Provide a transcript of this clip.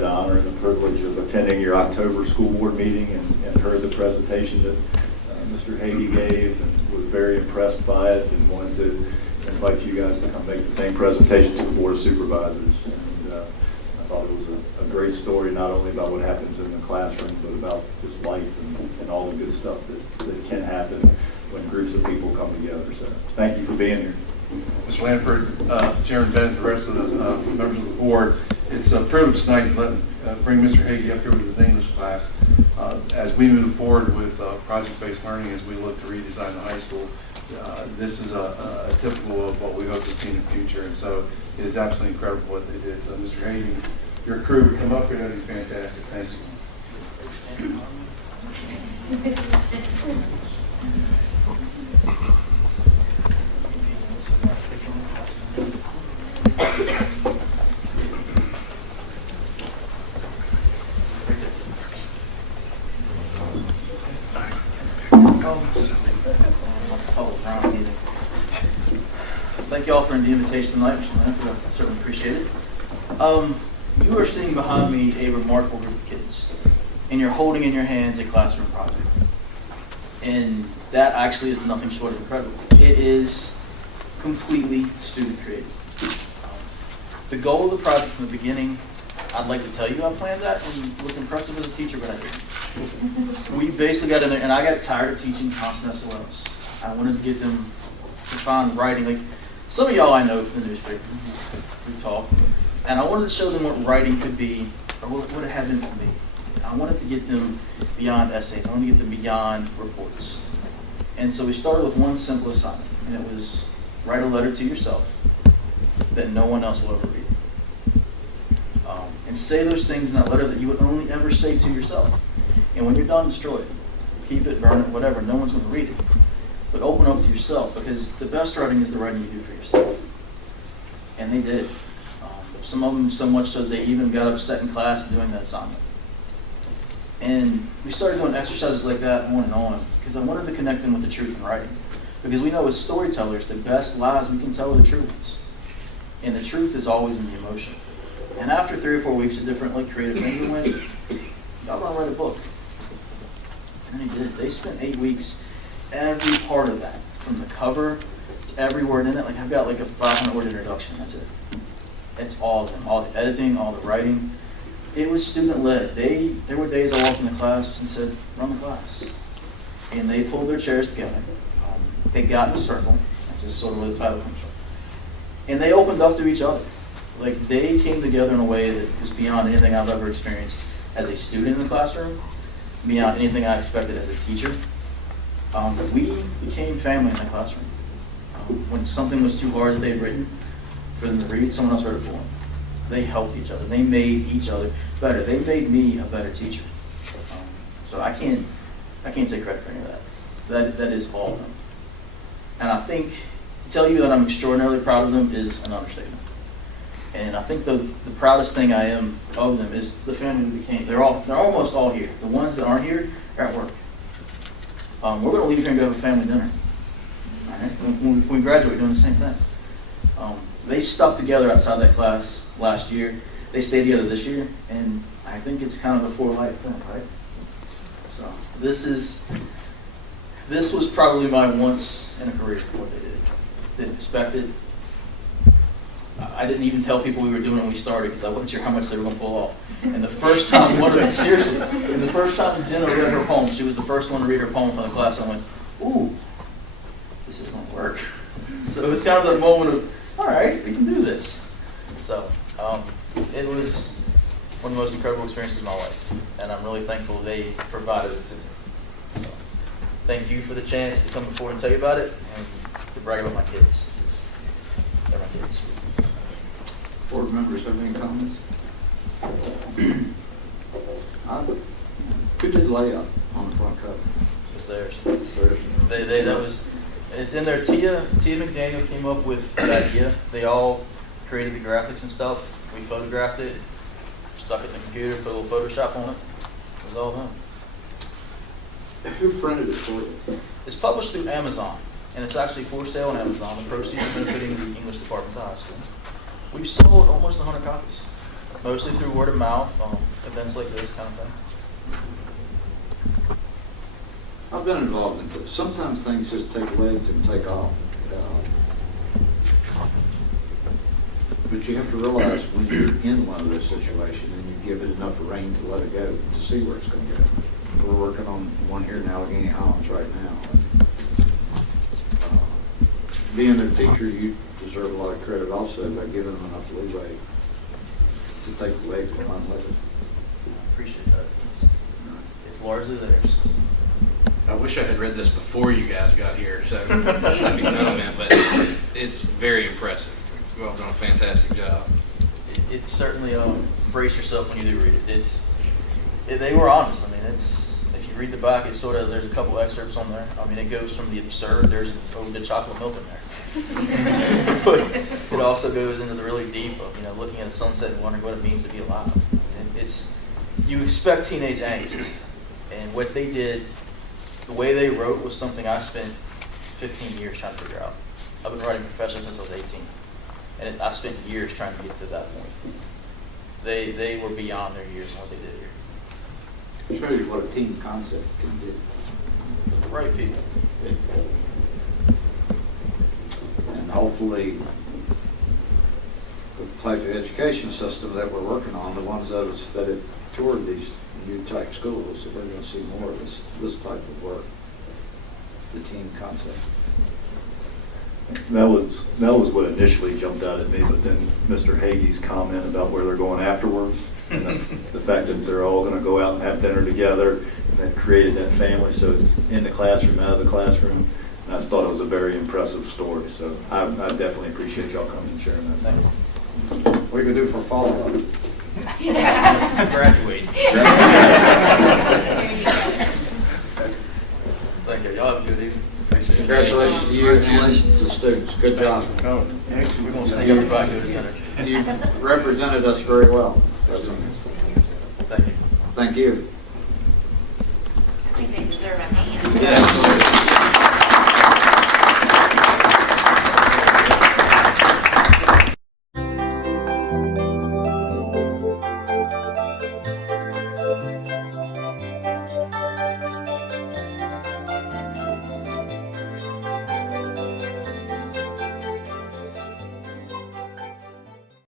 had the honor and the privilege of attending your October school board meeting and heard the presentation that Mr. Hagy gave, and was very impressed by it, and wanted to invite you guys to come make the same presentation to the Board of Supervisors. And I thought it was a great story, not only about what happens in the classroom, but about just life and all the good stuff that can happen when groups of people come together. So thank you for being here. Mr. Lanford, Chairman Bennett, the rest of the members of the board, it's a privilege tonight to bring Mr. Hagy up here with his English class. As we move forward with project-based learning, as we look to redesign the high school, this is a typical of what we hope to see in the future, and so it is absolutely incredible what they did. So Mr. Hagy, your crew would come up here, that'd be fantastic. Thank you. Thank you all for the invitation tonight, Mr. Lanford. I certainly appreciate it. You are seeing behind me a remarkable group of kids, and you're holding in your hands a classroom project. And that actually is nothing short of incredible. It is completely student created. The goal of the project from the beginning, I'd like to tell you I planned that and look impressive as a teacher, but I didn't. We basically got in there, and I got tired of teaching constant SOLs. I wanted to get them to find writing. Like some of y'all I know from the newspaper, we talk, and I wanted to show them what writing could be, or what it had been for me. I wanted to get them beyond essays. I wanted to get them beyond reports. And so we started with one simple assignment, and it was write a letter to yourself that no one else will ever read. And say those things in that letter that you would only ever say to yourself. And when you're done, destroy it. Keep it, burn it, whatever. No one's going to read it. But open up to yourself, because the best writing is the writing you do for yourself. And they did. Some of them so much so they even got upset in class doing that assignment. And we started doing exercises like that on, because I wanted to connect them with the truth in writing. Because we know as storytellers, the best lies we can tell are the true ones. And the truth is always in the emotion. And after 3 or 4 weeks of different creative things, we went, y'all gonna write a book. And they did. They spent 8 weeks, every part of that, from the cover to every word in it. Like I've got a 500-word introduction, that's it. It's all of them, all the editing, all the writing. It was student-led. There were days I walked into class and said, run the class. And they pulled their chairs together. They got in a circle. That's just sort of where the title comes from. And they opened up to each other. Like they came together in a way that was beyond anything I've ever experienced as a student in the classroom, beyond anything I expected as a teacher. We became family in the classroom. When something was too hard that they had written for them to read, someone else read it for them. They helped each other. They made each other better. They made me a better teacher. So I can't take credit for any of that. That is all of them. And I think to tell you that I'm extraordinarily proud of them is an understatement. And I think the proudest thing I am of them is the family we became. They're almost all here. The ones that aren't here are at work. We're going to leave here and go have a family dinner. All right? When we graduate, we're doing the same thing. They stuck together outside that class last year. They stayed together this year, and I think it's kind of a for-life thing, right? So this was probably my once in a career what they did. Didn't expect it. I didn't even tell people we were doing it when we started because I wasn't sure how much they were going to pull off. And the first time, seriously, and the first time Jenna read her poem, she was the first one to read her poem for the class. I went, ooh, this is going to work. So it was kind of the moment of, all right, we can do this. So it was one of the most incredible experiences of my life, and I'm really thankful they provided it to me. So, thank you for the chance to come before and tell you about it, and to brag about my kids. They're my kids. Board members have any comments? Who did layout on the front cover? It was theirs. It's in there. Tia McDaniel came up with the idea. They all created the graphics and stuff. We photographed it, stuck it in the computer, put a little Photoshop on it. It was all done. Who printed it for you? It's published through Amazon, and it's actually for sale on Amazon. The proceeds are benefiting the English department of the high school. We've sold almost 100 copies. Mostly through word of mouth, events like this kind of thing. I've been involved in this. Sometimes things just take legs and take off. But you have to realize when you're in one of those situations and you give it enough rein to let it go to see where it's going to go. We're working on one here in Alleghany High right now. Being their teacher, you deserve a lot of credit also by giving them enough leeway to take the legs and run with it. I appreciate that. It's largely theirs. I wish I had read this before you guys got here, so I could comment, but it's very impressive. You all have done a fantastic job. It's certainly brace yourself when you do read it. They were honest. I mean, if you read the back, it's sort of, there's a couple excerpts on there. I mean, it goes from the absurd. There's the chocolate milk in there, but it also goes into the really deep of looking at a sunset and wondering what it means to be alive. And you expect teenage angst, and what they did, the way they wrote was something I spent 15 years trying to figure out. I've been writing professionally since I was 18. And I spent years trying to get to that point. They were beyond their years in what they did here. It shows you what a team concept can do. The right people. And hopefully, with the type of education system that we're working on, the ones that have toured these new type schools, so we're going to see more of this type of work, the team concept. That was what initially jumped out at me, but then Mr. Hagy's comment about where they're going afterwards, and the fact that they're all going to go out and have dinner together, and that created that family, so it's in the classroom, out of the classroom. And I just thought it was a very impressive story, so I definitely appreciate y'all coming and sharing that. Thank you. What are you going to do for a follow-up? Graduate. Thank you. Y'all have a good evening. Congratulations to you and to the students. Good job. We're going to sneak everybody to dinner. You represented us very well. Thank you. Thank you.